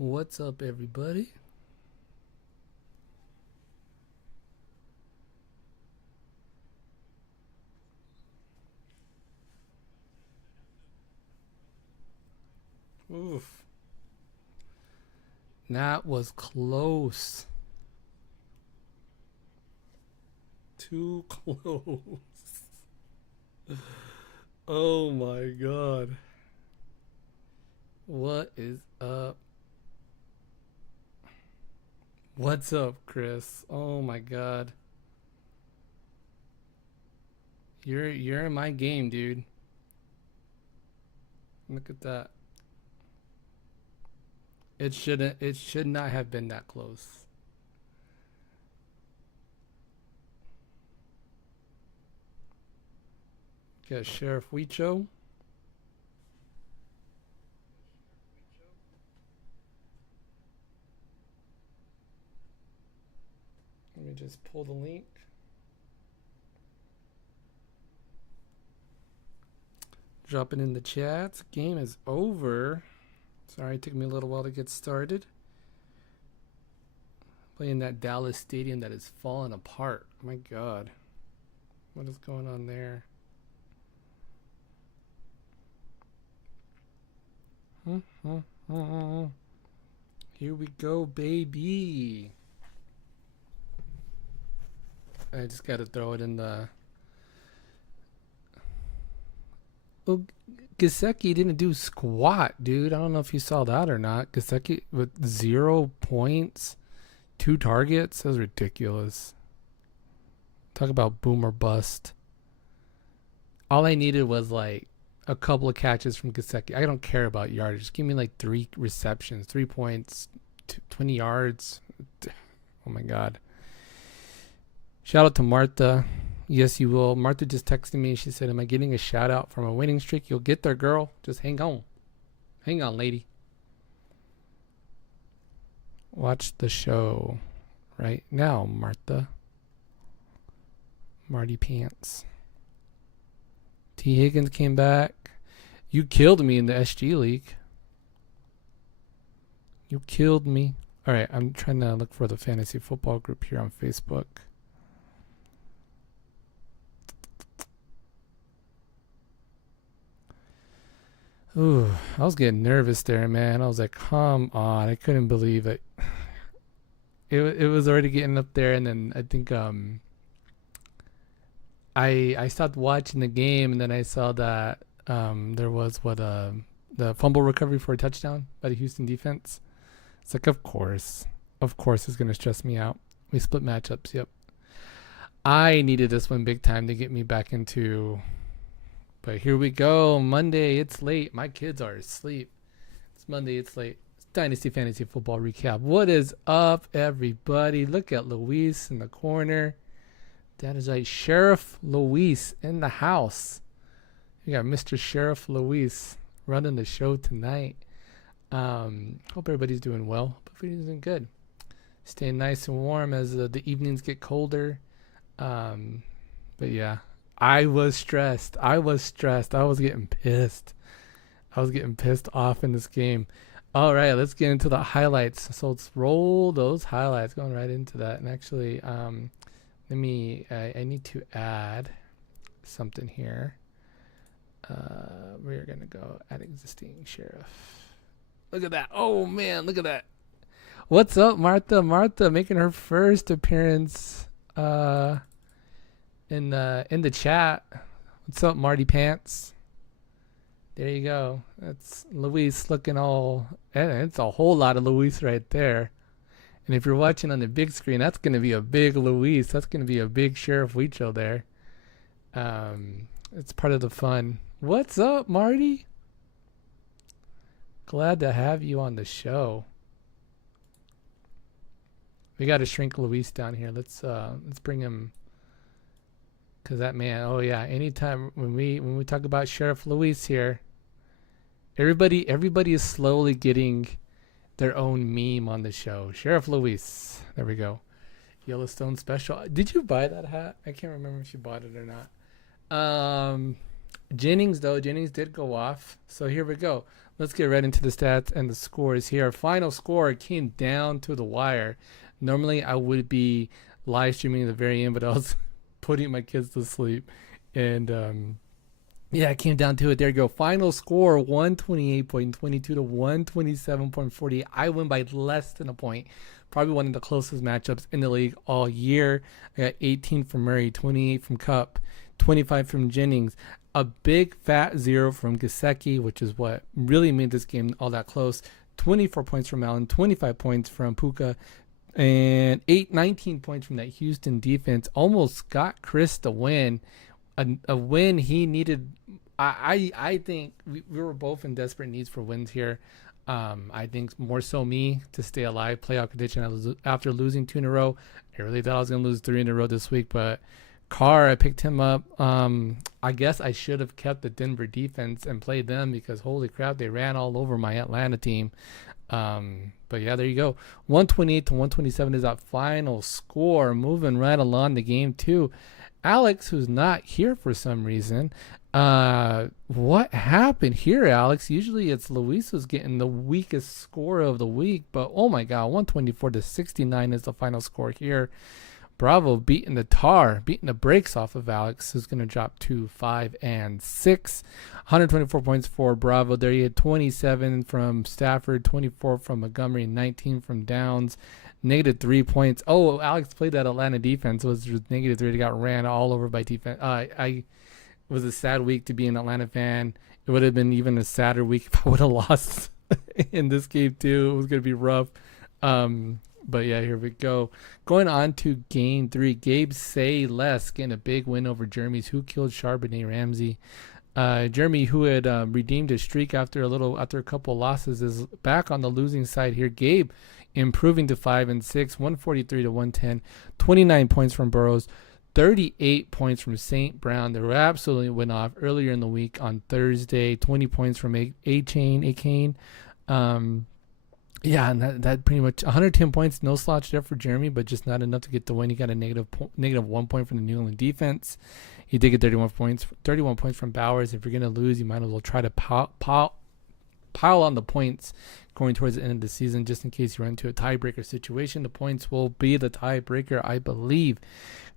What's up, everybody? Oof. That was close. Too close. Oh my god. What is up? What's up, Chris? Oh my god. You're in my game, dude. Look at that. It should not have been that close. Got Sheriff Weecho. Let me just pull the link. Drop it in the chat. Game is over. Sorry, it took me a little while to get started. Playing that Dallas stadium that is falling apart. My god. What is going on there? Here we go, baby. I just gotta throw it in the... Well, Gasecki didn't do squat, dude. I don't know if you saw that or not. Gasecki with 0 points, 2 targets. That was ridiculous. Talk about boomer bust. All I needed was like a couple of catches from Gasecki. I don't care about yardage. Just give me like 3 receptions, 3 points, 20 yards. Oh my god. Shout out to Martha. Yes, you will. Martha just texted me. She said, am I getting a shout out from a winning streak? You'll get there, girl. Just hang on. Hang on, lady. Watch the show right now, Martha. Marty Pants. T. Higgins came back. You killed me in the SG League. You killed me. All right, I'm trying to look for the fantasy football group here on Facebook. Ooh, I was getting nervous there, man. I was like, come on. I couldn't believe it. It was already getting up there, and then I think I stopped watching the game, and then I saw that there was the fumble recovery for a touchdown by the Houston defense. It's like, of course it's gonna stress me out. We split matchups. Yep. I needed this one big time to get me back into. But here we go. Monday, it's late. My kids are asleep. It's Monday, it's late. It's Dynasty Fantasy Football Recap. What is up, everybody? Look at Luis in the corner. That is right. Sheriff Luis in the house. We got Mr. Sheriff Luis running the show tonight. Hope everybody's doing well. Hope everybody's doing good. Staying nice and warm as the evenings get colder. But yeah. I was stressed. I was getting pissed. I was getting pissed off in this game. All right, let's get into the highlights. So let's roll those highlights. Going right into that. And actually, I need to add something here. We're going to go add existing sheriff. Look at that. Oh, man, look at that. What's up, Martha? Martha making her first appearance in the chat. What's up, Marty Pants? There you go. That's Luis looking all, and it's a whole lot of Luis right there. And if you're watching on the big screen, that's going to be a big Luis. That's going to be a big Sheriff Weecho there. It's part of the fun. What's up, Marty? Glad to have you on the show. We got to shrink Luis down here. Let's bring him. Cause that man, oh yeah, anytime when we talk about Sheriff Luis here, everybody is slowly getting their own meme on the show. Sheriff Luis, there we go. Yellowstone special. Did you buy that hat? I can't remember if you bought it or not. Jennings did go off. So here we go. let's get right into the stats and the scores here. Our final score came down to the wire. Normally, I would be live streaming at the very end, but I was putting my kids to sleep. And yeah, it came down to it. There you go. Final score 128.22 to 127.40. I win by less than a point. Probably one of the closest matchups in the league all year. I got 18 from Murray, 28 from Cup, 25 from Jennings. A big fat 0 from Gesicki, which is what really made this game all that close. 24 points from Allen, 25 points from Puka, and 19 points from that Houston defense. Almost got Chris the win. A win he needed. I think we were both in desperate needs for wins here. I think more so me to stay alive, playoff condition after losing 2 in a row. I really thought I was going to lose 3 in a row this week, but Carr, I picked him up. I guess I should have kept the Denver defense and played them because holy crap, they ran all over my Atlanta team. But yeah, there you go. 128 to 127 is that final score. Moving right along the game too. Alex, who's not here for some reason. What happened here, Alex? Usually it's Luis who's getting the weakest score of the week, but oh my god, 124 to 69 is the final score here. Bravo beating the brakes off of Alex, who's going to drop to 5 and 6. 124 points for Bravo. There you had 27 from Stafford, 24 from Montgomery, 19 from Downs. -3 points. Oh, Alex played that Atlanta defense. It was -3. They got ran all over by defense. It was a sad week to be an Atlanta fan. It would have been even a sadder week if I would have lost in this game too. It was going to be rough. But yeah, here we go. Going on to game 3. Gabe Say Less getting a big win over Jeremy's Who Killed Charbonnet Ramsey. Jeremy, who had redeemed his streak after a couple losses, is back on the losing side here. Gabe improving to 5 and 6, 143 to 110, 29 points from Burrows, 38 points from St. Brown. They were absolutely went off earlier in the week on Thursday. 20 points from A-Kane. Yeah, and that pretty much 110 points, no slouch there for Jeremy, but just not enough to get the win. He got a negative 1 point from the New England defense. He did get 31 points from Bowers. If you're going to lose, you might as well try to pile on the points going towards the end of the season, just in case you run into a tiebreaker situation. The points will be the tiebreaker, I believe.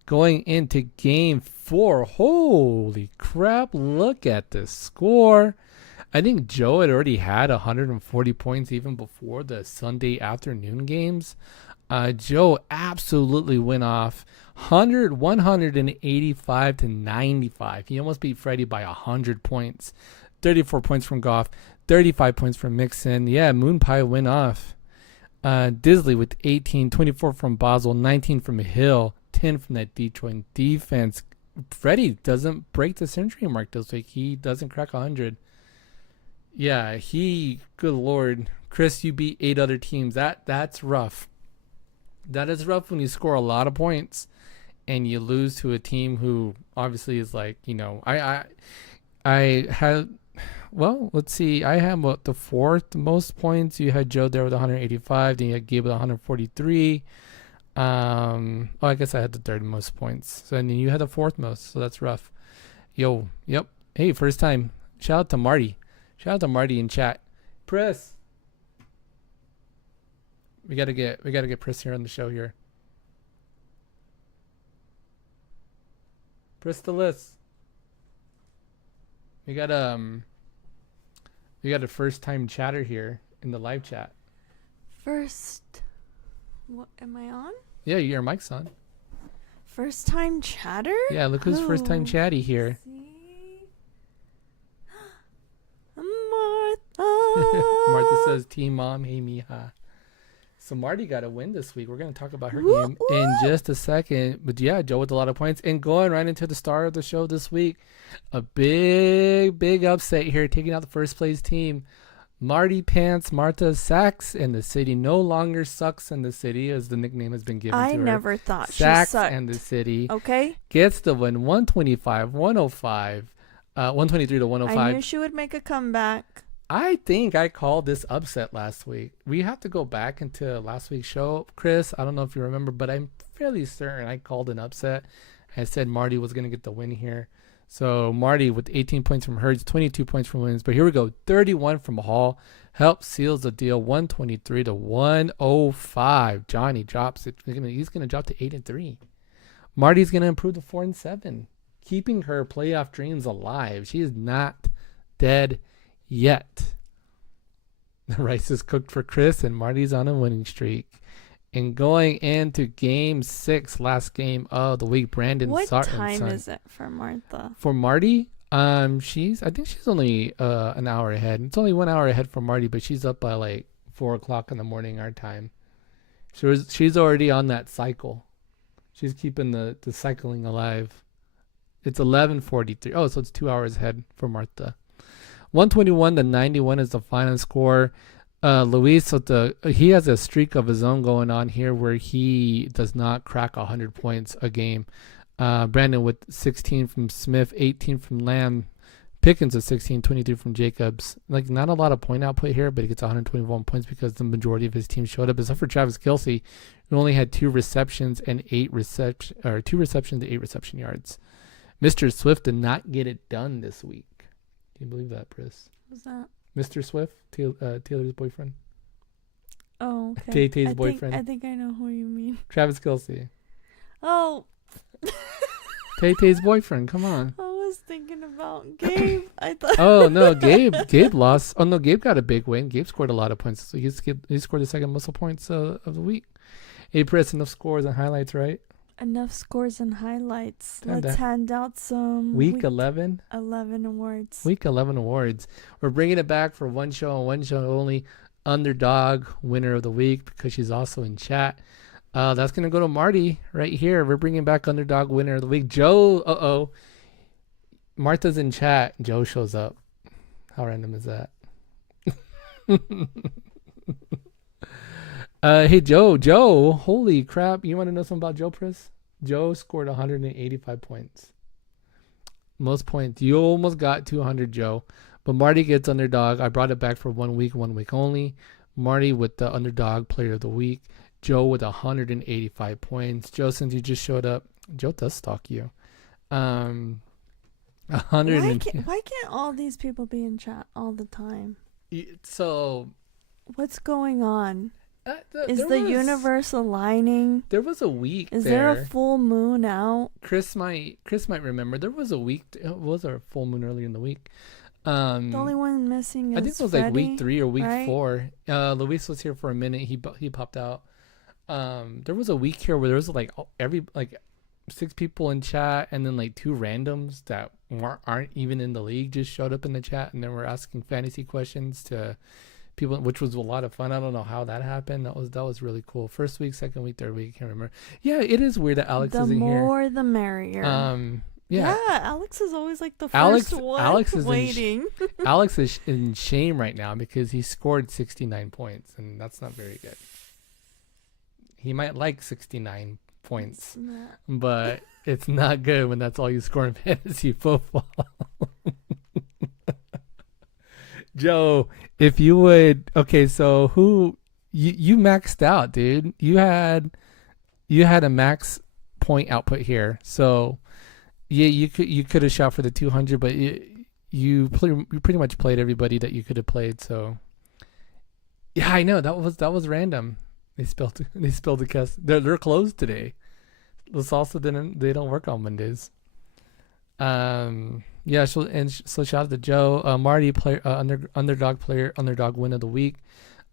Going into game 4, holy crap, look at this score. I think Joe had already had 140 points even before the Sunday afternoon games. Joe absolutely went off 185 to 95. He almost beat Freddie by 100 points. 34 points from Goff, 35 points from Mixon. Yeah, Moonpie went off. Disley with 18, 24 from Basel, 19 from Hill, 10 from that Detroit defense. Freddie doesn't break the century mark this week. He doesn't crack 100. Yeah, good Lord. Chris, you beat 8 other teams. That's rough. That is rough when you score a lot of points and you lose to a team who obviously is like, I had, well, let's see. I had the 4th most points. You had Joe there with 185. Then you had Gabe with 143. I guess I had the 3rd most points. So then you had the 4th most. So that's rough. Yep. Hey, first time. Shout out to Marty. Shout out to Marty in chat. Pris. We gotta get Pris here on the show here. Pris the list. We got a first time chatter here in the live chat. What am I on? Yeah, your mic's on. First time chatter? Yeah, look who's first time chatty here. Martha says, Team Mom, hey Mija. So Marty got a win this week. We're going to talk about her game in just a second. But yeah, Joe with a lot of points. And going right into the star of the show this week, a big upset here, taking out the first place team. Marty Pants, Martha Sachs in the city. No longer sucks in the city, as the nickname has been given to her. I never thought Sachs she sucked. in the city. Okay. Gets the win, 125, 105. 123 to 105. I knew she would make a comeback. I think I called this upset last week. We have to go back into last week's show, Chris. I don't know if you remember, but I'm fairly certain I called an upset. I said Marty was going to get the win here. So Marty with 18 points from Hurts, 22 points from Williams. But here we go. 31 from Hall. Help seals the deal. 123 to 105. Johnny drops it. He's going to drop to 8-3. Marty's going to improve to 4-7. Keeping her playoff dreams alive. She is not dead yet. The rice is cooked for Chris, and Marty's on a winning streak. And going into game 6, last game of the week, Brandon What Sarton's time son. is it for Martha? For Marty, I think she's only an hour ahead. It's only 1 hour ahead for Marty, but she's up by like 4 o'clock in the morning our time. She's already on that cycle. She's keeping the cycling alive. It's 11:43. Oh, so it's 2 hours ahead for Martha. 121 to 91 is the final score. Luis, he has a streak of his own going on here where he does not crack 100 points a game. Brandon with 16 from Smith, 18 from Lamb. Pickens with 16, 23 from Jacobs. Like, not a lot of point output here, but he gets 121 points because the majority of his team showed up. Except for Travis Kelce, who only had 2 receptions and 8 reception yards. Mr. Swift did not get it done this week. Can you believe that, Pris? What's that? Mr. Swift, Taylor's boyfriend. Oh, okay. Tay-Tay's boyfriend. I think I know who you mean. Travis Kelce. Oh. Tay-Tay's boyfriend. Come on. I was thinking about Gabe. I thought. Oh no, Gabe lost. Oh no, Gabe got a big win. Gabe scored a lot of points. So he scored the second most points of the week. Hey, Pris, enough scores and highlights, right? Enough scores and highlights. Time Let's to- hand out some Week 11. 11 awards. Week 11 awards. We're bringing it back for one show and one show only. Underdog winner of the week because she's also in chat. That's going to go to Marty right here. We're bringing back underdog winner of the week. Joe, Martha's in chat. Joe shows up. How random is that? Hey, Joe, holy crap. You want to know something about Joe, Pris? Joe scored 185 points. Most points. You almost got 200, Joe. But Marty gets underdog. I brought it back for 1 week only. Marty with the underdog player of the week. Joe with 185 points. Joe, since you just showed up, Joe does stalk you. 100. Why can't all these people be in chat all the time? So, What's going on? Is there the was- universe aligning? There was a week. Is there a full moon out? Chris might remember. There was a week. It was a full moon earlier in the week. The only one missing is I think it was Freddie, like week 3 or week right? 4. Luis was here for a minute. He popped out. There was a week here where there was like 6 people in chat, and then like 2 randoms that aren't even in the league just showed up in the chat, and then we're asking fantasy questions to people, which was a lot of fun. I don't know how that happened. That was really cool. First week, second week, third week, I can't remember. Yeah, it is weird that Alex The isn't here. more the merrier. Yeah. Alex is always like the Alex- first one Alex is in waiting. Alex is in shame right now because he scored 69 points, and that's not very good. He might like 69 points, but it's not good when that's all you score in fantasy football. Joe, if you would, okay, so who you maxed out, dude? You had a max point output here, so yeah, you could have shot for the 200, but you pretty much played everybody that you could have played. So yeah, I know that was random. They spilled the cast. They're closed today. The salsa they don't work on Mondays. Yeah, so shout out to Joe. Marty, player, underdog win of the week.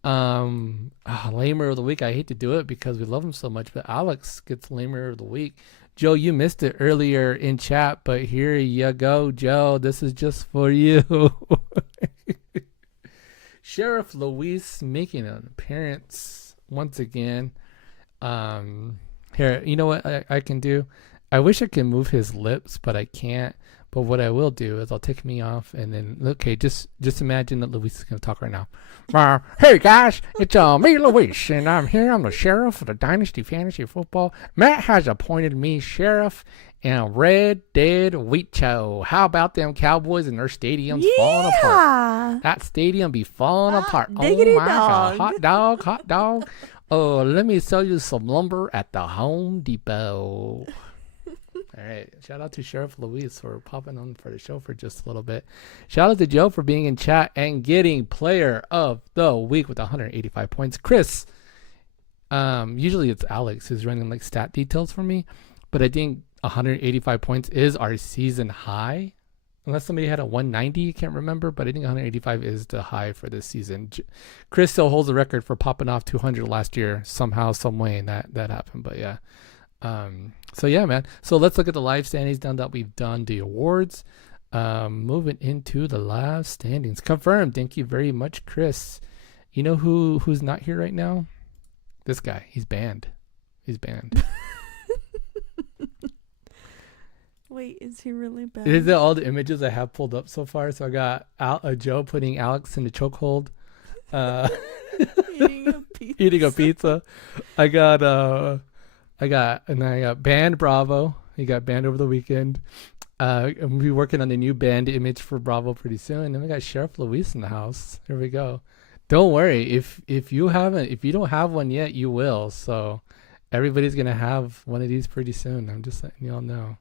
Lamer of the week. I hate to do it because we love him so much, but Alex gets lamer of the week. Joe, you missed it earlier in chat, but here you go, Joe. This is just for you. Sheriff Luis making an appearance once again. Here, you know what I can do? I wish I could move his lips, but I can't. But what I will do is I'll take me off, and then, okay, just imagine that Luis is going to talk right now. Hey, guys, it's me, Luis, and I'm here. I'm the sheriff of the Dynasty Fantasy Football. Matt has appointed me sheriff in Red Dead Wheatcho. How about them Cowboys and their stadiums falling apart? That stadium be falling apart. Oh, diggity my dog. God. Hot dog. Oh, let me sell you some lumber at the Home Depot. All right. Shout out to Sheriff Luis for popping on for the show for just a little bit. Shout out to Joe for being in chat and getting player of the week with 185 points. Chris, usually it's Alex who's running like stat details for me, but I think 185 points is our season high. Unless somebody had a 190, I can't remember, but I think 185 is the high for this season. Chris still holds the record for popping off 200 last year somehow, some way, and that happened. But yeah. So yeah, man. So let's look at the live standings now that we've done the awards. Moving into the live standings. Confirmed. Thank you very much, Chris. You know who's not here right now? This guy. He's banned. Wait, is he really bad? These are all the images I have pulled up so far. So I got Joe putting Alex in the chokehold. Eating a pizza. I got banned Bravo. He got banned over the weekend. I'm be working on the new banned image for Bravo pretty soon. And then we got Sheriff Luis in the house. Here we go. Don't worry. If you don't have one yet, you will. So everybody's gonna have one of these pretty soon. I'm just letting y'all know.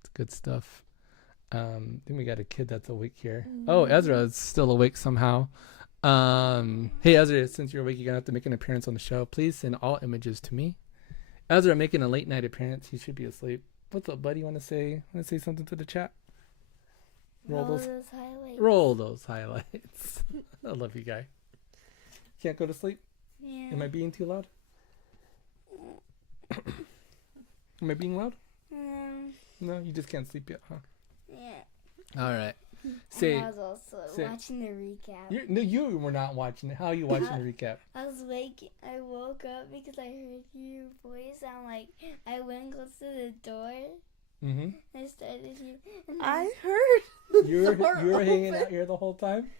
It's good stuff. Then we got a kid that's awake here. Oh, Ezra is still awake somehow. Hey Ezra, since you're awake, you're gonna have to make an appearance on the show. Please send all images to me. Ezra making a late night appearance. He should be asleep. What's up, buddy? Want to say something to the chat? Roll those highlights. Roll those highlights. I love you, guy. Can't go to sleep? Yeah. Am I being too loud? Am I being loud? No, you just can't sleep yet, huh? Yeah. All right. I was also watching the recap. You were not watching it. How are you watching the recap? I woke up because I heard your voice. I went close to the door. Mm-hmm. I started you. I heard. You were hanging out here the whole time?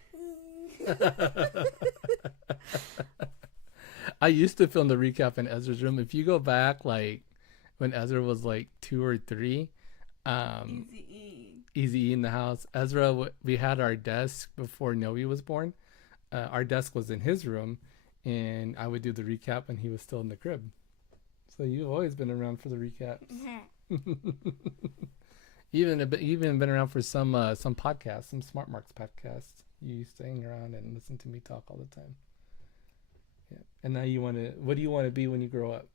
I used to film the recap in Ezra's room. If you go back, like, when Ezra was, like, 2 or 3, Easy E in the house. Ezra, we had our desk before Noe was born. Our desk was in his room, and I would do the recap, and he was still in the crib. So you've always been around for the recaps. Even been around for some podcasts, some Smart Marks podcasts. You used to hang around and listen to me talk all the time. Yeah. And now what do you want to be when you grow up?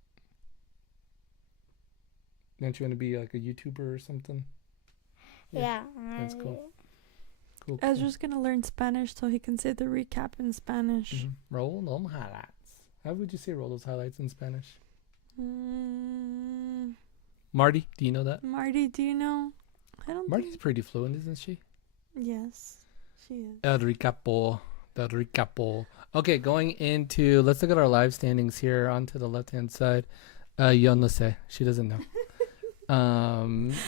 Don't you want to be like a YouTuber or something? Yeah. That's cool. Cool. Ezra's gonna learn Spanish so he can say the recap in Spanish. Mm-hmm. Roll those highlights. How would you say roll those highlights in Spanish? Marty, do you know that? Marty, do you know? I don't. Marty's pretty fluent, isn't she? Yes, she is. El recapo. Okay, going into, let's look at our live standings here onto the left-hand side. Yo no sé. She doesn't know.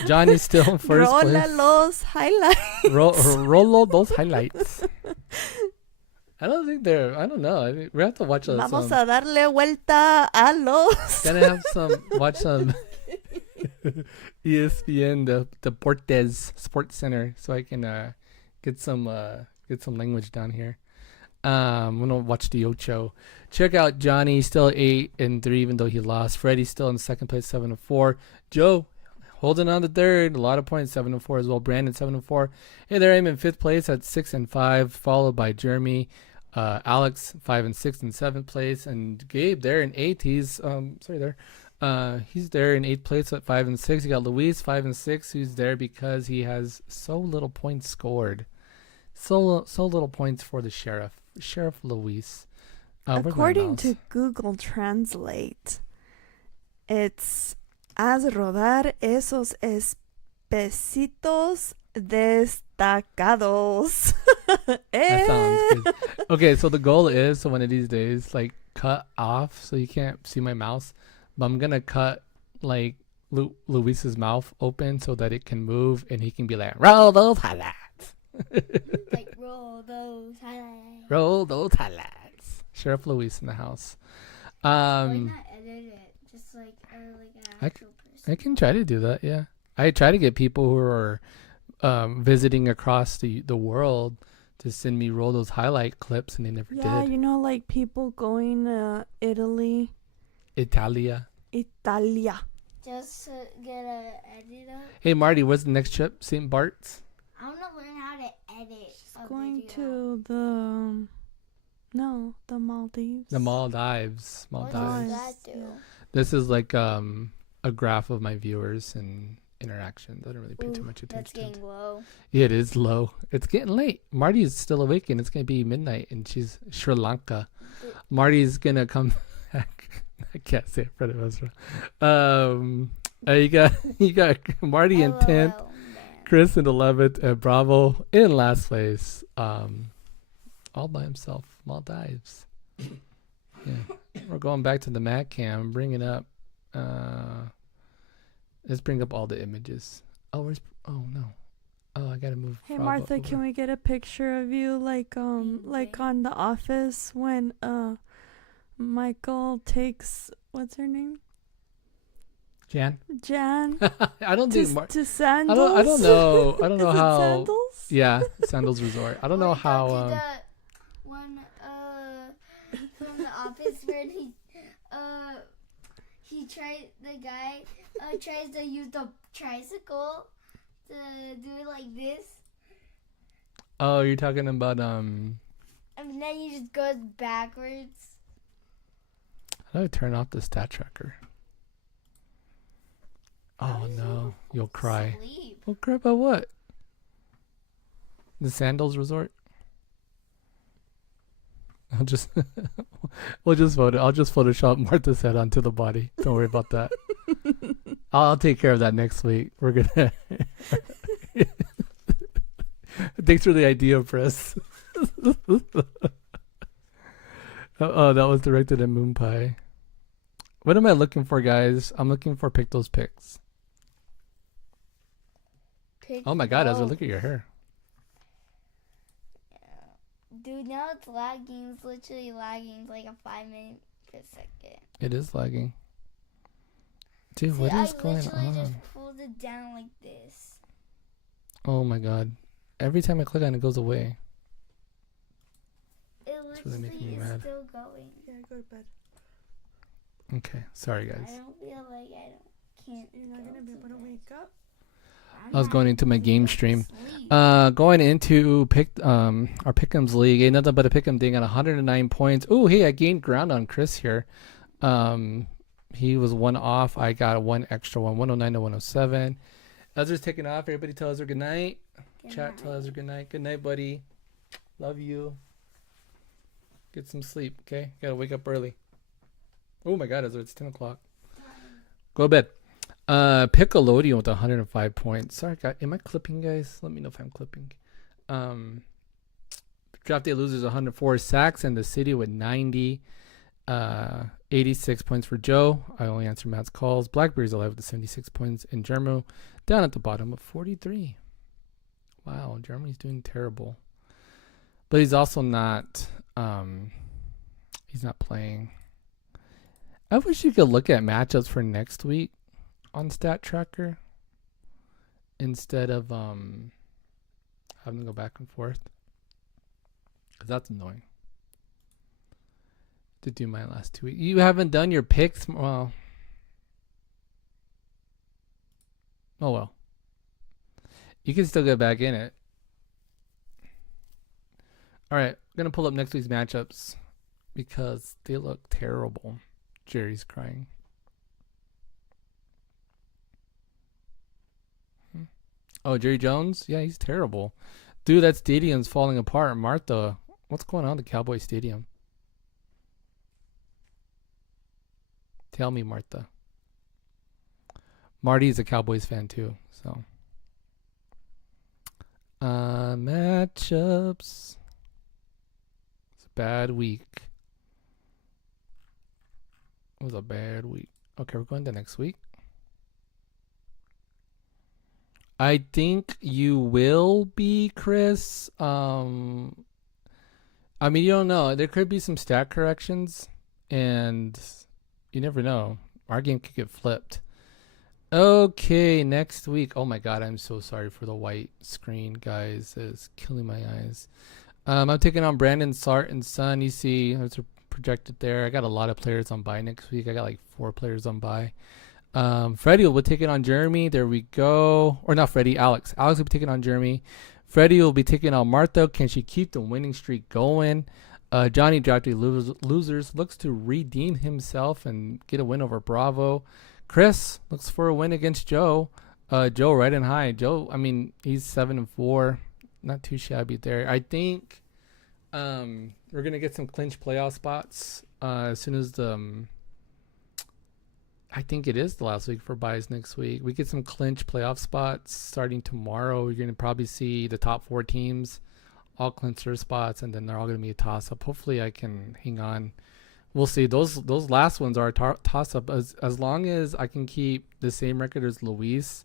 Johnny's still in first place. Los highlights. Roll those highlights. I don't know. We have to watch those. Vamos a darle vuelta a los. Gonna have watch some ESPN, the Deportes Sports Center, so I can get some language down here. I'm gonna watch the Ocho. Check out Johnny, still 8-3, even though he lost. Freddie's still in second place, 7-4. Joe holding on to third, a lot of points, 7-4 as well. Brandon 7-4. Hey there, I'm in fifth place at 6-5, followed by Jeremy, Alex 5-6 in seventh place, and Gabe there in eighth. He's he's there in eighth place at 5-6. You got Luis 5-6, who's there because he has so little points scored, so little points for the Sheriff Luis. According to Google Translate, it's haz rodar esos especitos destacados. That sounds good. Okay, so the goal is, so one of these days, like, cut off so you can't see my mouse, but I'm gonna cut like Luis's mouth open so that it can move and he can be like, roll those highlights. Like, roll those highlights. Roll those highlights. Sheriff Luis in the house. Why not edit it? Just like an actual person. I can try to do that, yeah. I try to get people who are visiting across the world to send me roll those highlight clips, and they never did. Yeah, you know, like people going to Italy. Italia. just to get a edit up. Hey, Marty, where's the next trip? St. Bart's? I want to learn how to edit. She's going to the Maldives. The Maldives. What Maldives. does that do? This is like a graph of my viewers and interactions. I don't really pay too much attention. That's getting low. Yeah, it is low. It's getting late. Marty is still awake and it's gonna be midnight and she's Sri Lanka. Marty's gonna come back. I can't say it in front of us. You got Marty in 10th, Chris in 11th, and Bravo in last place. All by himself. Maldives. Yeah, we're going back to the Mac cam. Bringing up. Let's bring up all the images. Oh no. Oh, I gotta move. Hey Bravo Martha, over. can we get a picture of you like on The Office when Michael takes what's her name? Jan? I don't think to Sandals. I don't know. I don't know Is it how. Sandals? Yeah, Sandals Resort. I don't know how. The one from The Office where the guy tries to use the tricycle to do it like this, Oh, you're talking about and then he just goes backwards. How do I turn off the stat tracker? Oh no, you'll cry. Sleep. Well, cry about what? The Sandals Resort. I'll just I'll just Photoshop Martha's head onto the body. Don't worry about that. I'll take care of that next week. We're gonna. Thanks for the idea, Press. Oh, that was directed at Moon Pie. What am I looking for, guys? I'm looking for pick those picks. Oh my God, Ezra, look at your hair. Dude, now it's lagging. It's literally lagging. It's like a 5 minute per second. It is lagging. Dude, what is going I literally on? just pulled it down like this. Oh my God. Every time I click on it, it goes away. It really literally making me is mad. still going. Yeah, go to bed. Okay, sorry guys. I don't feel like can't. You're not gonna be able to wake up. I was going into my game stream. Going into our Pick'ems league. Ain't nothing but a Pick'em thing at 109 points. Oh, hey, I gained ground on Chris here. He was one off. I got one extra one, 109 to 107. Ezra's taking off. Everybody tell Ezra good night. Chat, tell Ezra good night. Good night, buddy. Love you. Get some sleep, okay? Gotta wake up early. Oh my God, Ezra, it's 10 o'clock. Go to bed. Pickelodian with 105 points. Sorry, guys. Am I clipping, guys? Let me know if I'm clipping. Draft day losers 104 sacks, and the city with 90. 86 points for Joe. I only answer Matt's calls. Blackberry's alive with the 76 points, and Germo down at the bottom of 43. Wow, Germany's doing terrible. But he's also not. He's not playing. I wish you could look at matchups for next week on Stat Tracker instead of having to go back and forth, because that's annoying to do my last 2 weeks. You haven't done your picks. Well, oh well, you can still get back in it. All right, I'm gonna pull up next week's matchups because they look terrible. Jerry's crying. Oh, Jerry Jones? Yeah, he's terrible. Dude, that stadium's falling apart. Martha, what's going on at the Cowboy Stadium? Tell me, Martha. Marty's a Cowboys fan too, so. Matchups. It's a bad week. It was a bad week. Okay, we're going to next week. I think you will be, Chris. I mean, you don't know. There could be some stat corrections, and you never know. Our game could get flipped. Okay, next week. Oh my God, I'm so sorry for the white screen, guys. It's killing my eyes. I'm taking on Brandon, Sart, and Son. You see, there's a projected there. I got a lot of players on bye next week. I got like 4 players on bye. Freddie will be taking on Jeremy. There we go. Or not Freddie, Alex. Alex will be taking on Jeremy. Freddie will be taking on Martha. Can she keep the winning streak going? Johnny Drafty Losers looks to redeem himself and get a win over Bravo. Chris looks for a win against Joe. Joe right and high. Joe, I mean, he's 7-4. Not too shabby there. I think we're going to get some clinch playoff spots as soon as I think it is the last week for buys next week. We get some clinch playoff spots starting tomorrow. We're going to probably see the top 4 teams all clinch their spots, and then they're all going to be a toss-up. Hopefully I can hang on. We'll see. Those last ones are a toss-up. As long as I can keep the same record as Luis,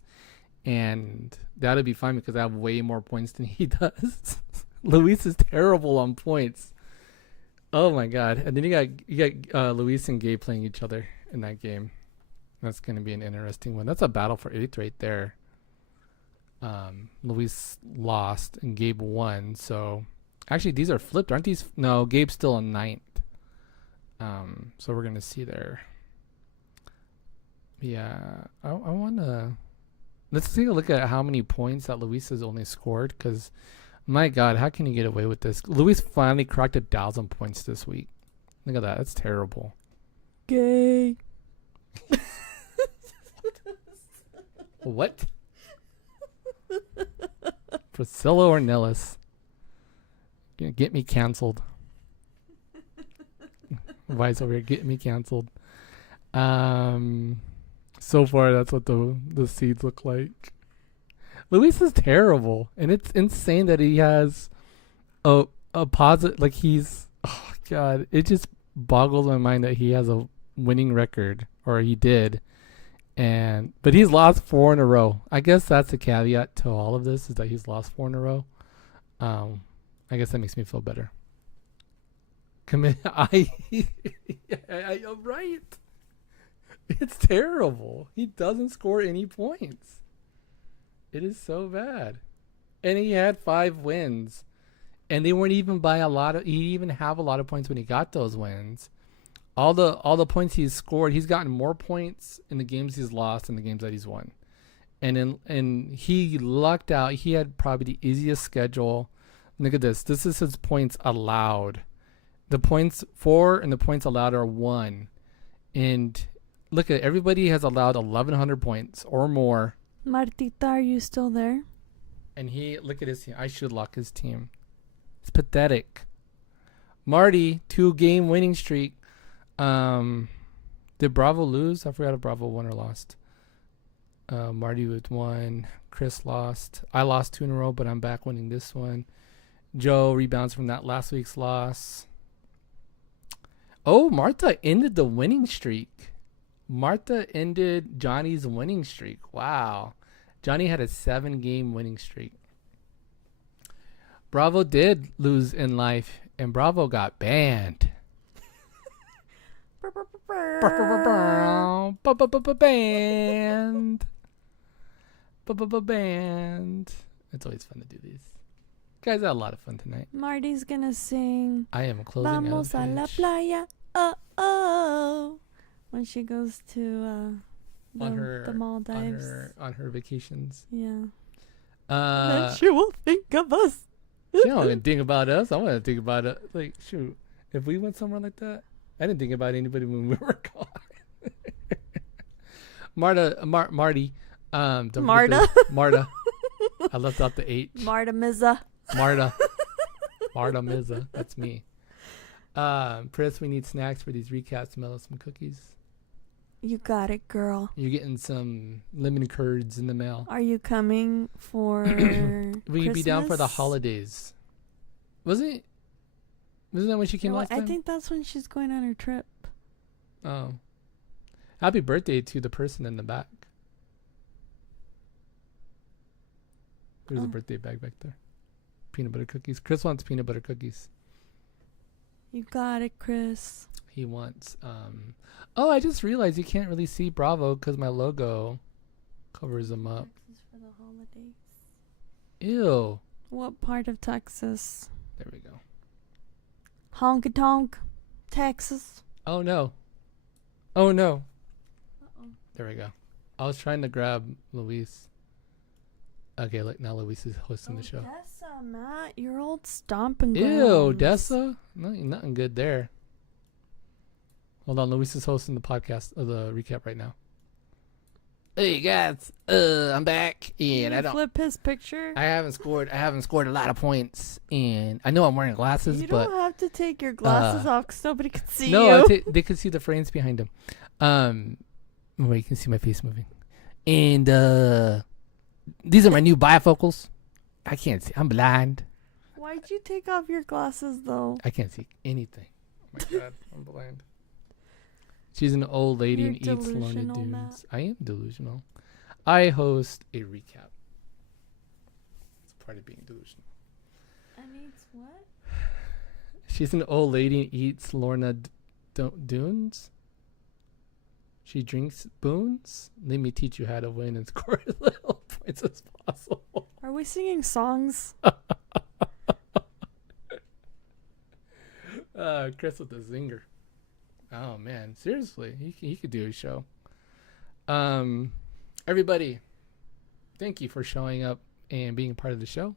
and that'll be fine because I have way more points than he does. Luis is terrible on points. Oh, my God. And then you got Luis and Gabe playing each other in that game. That's going to be an interesting one. That's a battle for 8th right there. Luis lost and Gabe won. So actually these are flipped, aren't these? No, Gabe's still on 9th. So we're going to see there. Yeah, I want to... Let's take a look at how many points that Luis has only scored. Because, my God, how can you get away with this? Luis finally cracked 1,000 points this week. Look at that. That's terrible. Gay. What? Priscilla or Nellis? Get me canceled. Why over here? Get me canceled. So far, that's what the seeds look like. Luis is terrible, and it's insane that he has a positive. Like he's, oh God, it just boggles my mind that he has a winning record, or he did. But he's lost 4 in a row. I guess that's the caveat to all of this, is that he's lost 4 in a row. I guess that makes me feel better. I'm right. It's terrible. He doesn't score any points. It is so bad. And he had 5 wins. And they weren't even by a lot of... He didn't even have a lot of points when he got those wins. All the points he's scored, he's gotten more points in the games he's lost than the games that he's won. And he lucked out. He had probably the easiest schedule. Look at this. This is his points allowed. The points for and the points allowed are 1. And look at it. Everybody has allowed 1,100 points or more. Martita, are you still there? And look at his team. I should lock his team. It's pathetic. Marty, 2-game winning streak. Did Bravo lose? I forgot if Bravo won or lost. Marty with 1. Chris lost. I lost 2 in a row, but I'm back winning this one. Joe rebounds from that last week's loss. Oh, Martha ended the winning streak. Martha ended Johnny's winning streak. Wow. Johnny had a 7-game winning streak. Bravo did lose in life, and Bravo got banned. Banned. Banned. It's always fun to do these. Guys, I had a lot of fun tonight. Marty's gonna sing. I am closing out. Vamos a la playa. Oh, oh. When she goes to the Maldives. On her vacations. Yeah. Then she will think of us. She don't even think about us. I want to think about it. Like, shoot. If we went somewhere like that, I didn't think about anybody when we were gone. Marty. Marta. Marta. I left out the H. Marta Mizza. Marta Mizza. That's me. Pris, we need snacks for these recaps. Smell some cookies. You got it, girl. You're getting some lemon curds in the mail. Are you coming for Will you be down for the holidays? Wasn't that when she came last time? I think that's when she's going on her trip. Oh. Happy birthday to the person in the back. There's a birthday bag back there. Peanut butter cookies. Chris wants peanut butter cookies. You got it, Chris. He wants... Oh, I just realized you can't really see Bravo because my logo covers them up. Texas for the holidays. Ew. What part of Texas? There we go. Honky tonk, Texas. Oh no. Oh no. Uh-oh. There we go. I was trying to grab Luis. Okay, look, now Luis is hosting the show. Odessa, Matt, your old stomping Ew, grounds. Odessa? Nothing good there. Hold on, Luis is hosting the podcast, the recap right now. Hey guys, I'm back, and Can you flip his picture? I haven't scored a lot of points, and I know I'm wearing glasses, You but don't have to take your glasses off because nobody can see no, you. they can see the frames behind them. Where you can see my face moving, and these are my new bifocals. I can't see. I'm blind. Why'd you take off your glasses though? I can't see anything. Oh my god, I'm blind. She's an old lady You're and eats Lorna delusional, Dunes. Matt. I am delusional. I host a recap. It's part of being delusional. And eats what? She's an old lady and eats Lorna Dunes. She drinks boons. Let me teach you how to win and score as little points as possible. Are we singing songs? Chris with the zinger. Oh man, seriously, he could do a show. Everybody, thank you for showing up and being a part of the show.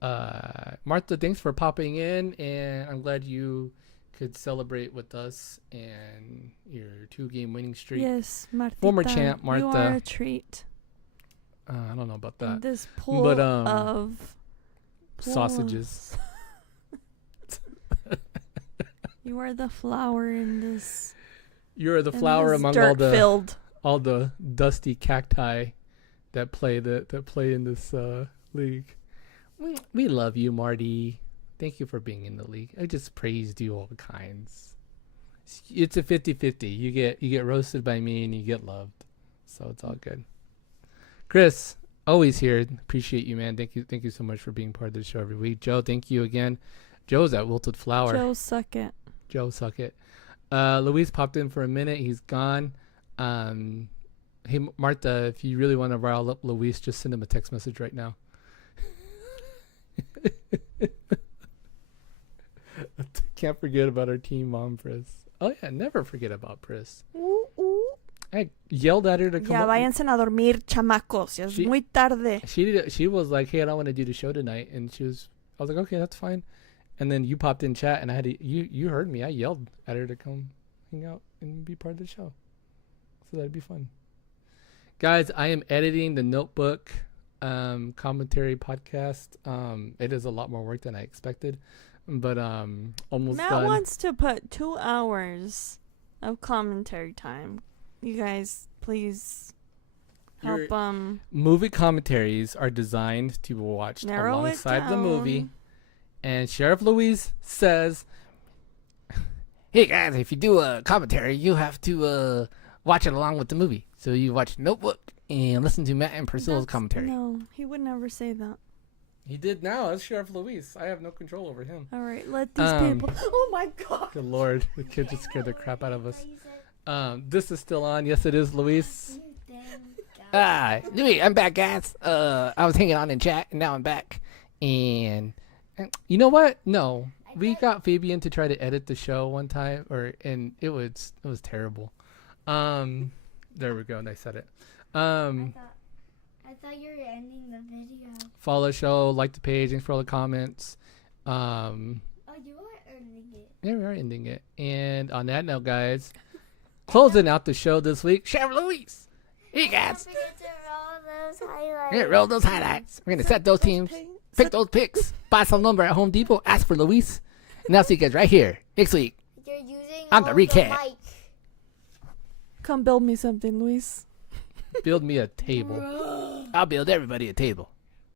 Martha, thanks for popping in, and I'm glad you could celebrate with us and your 2-game winning streak. Yes, Martita. Former champ, Martha. You are a treat. I don't know about In that. this pool But, of sausages. You are the flower in this. You're the in flower this among dirt-filled. all the dusty cacti that play in this league. We love you, Marty. Thank you for being in the league. I just praised you all kinds. It's a 50-50. You get roasted by me and you get loved. So it's all good. Chris, always here. Appreciate you, man. Thank you so much for being part of the show every week. Joe, thank you again. Joe's at Wilted Flower. Joe, suck it. Joe, suck it. Luis popped in for a minute. He's gone. Hey, Martha, if you really want to rile up Luis, just send him a text message right now. Can't forget about our team mom, Pris. Oh, yeah, never forget about Pris. I yelled at her to come Ya up. váyanse a dormir, chamacos. Ya es muy tarde. She was like, hey, I don't want to do the show tonight. And I was like, okay, that's fine. And then you popped in chat, and I had to, you heard me. I yelled at her to come hang out and be part of the show. So that'd be fun. Guys, I am editing the Notebook commentary podcast. It is a lot more work than I expected, but almost Matt done. wants to put 2 hours of commentary time. You guys, please help Movie commentaries are designed to be watched narrow it alongside the movie. down. And Sheriff Louise says, hey guys, if you do a commentary, you have to watch it along with the movie. So you watch Notebook and listen to Matt and Priscilla's commentary. No, he would never say that. He did now. That's Sheriff Louise. I have no control over him. All right, let these people. Oh my God! Good Lord, the kid just scared the crap out of us. This is still on. Yes, it is, Luis. Louis, I'm back, guys. I was hanging on in chat, and now I'm back. And you know what? No, we got Fabian to try to edit the show one time, and it was terrible. There we go. And I said it. I thought you were ending the video. Follow the show, like the page, thanks for all the comments. Oh, you are ending it. Yeah, we are ending it. And on that note, guys, closing out the show this week, Sheriff Louise. Hey guys. Don't forget to roll those highlights. Yeah, roll those highlights. We're gonna set those teams, pick those picks, buy some lumber at Home Depot, ask for Luis, and I'll see you guys right here next week. You're using On the recap. mic. Come build me something, Luis. Build me a table. I'll build everybody a table.